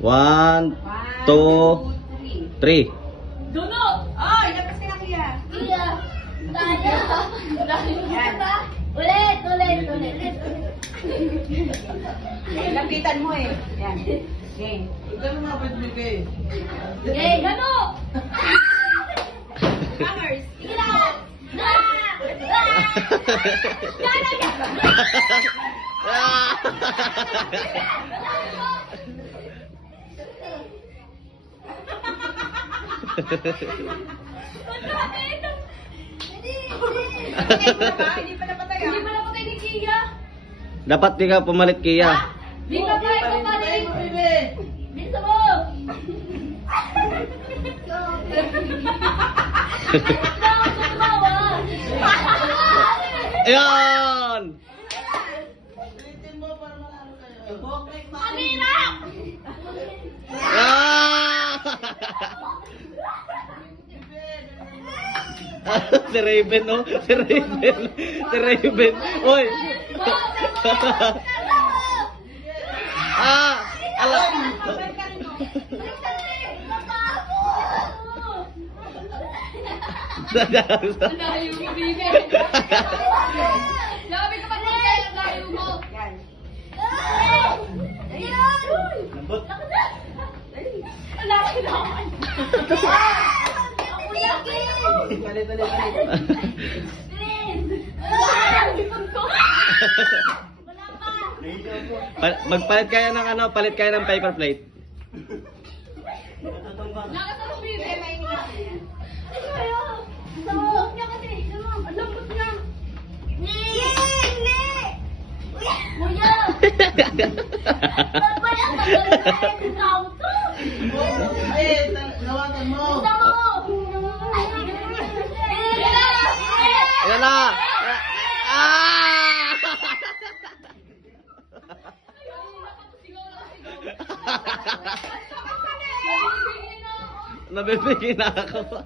1, 2, 3. Duno! Oh, ilabas ka na kuya. Kuya, tayo. Yan. Ulit. Lapitan mo eh. Yan. Okay. Okay, gano? Hammers. Sige na. Hindi pa napatay ah. Hindi pa napatay ni Kia. Dapat di ka pumalit, Kia. Di pa pa rin. Dito mo. Ayan! Kamira! Ah! Si Raven, no? Si Raven. Si Raven. Uy! Ah! Ala! Ang layo mo, bigay. Labi ka pa na ang layo mo. Yan. Lambot. Ang layo naman. Ako lagi. Balik. Magpalit kaya ng ano, palit kaya ng paper plate. Lakas ako, bigay. Lambot niya kasi. Ang lambot niya. Hindi. Kuya. Ba't ba yan? Magaling na yung to. Ay, nawagan mo. Gusto mo. Ayan na! Ah! Nabibigay na ako.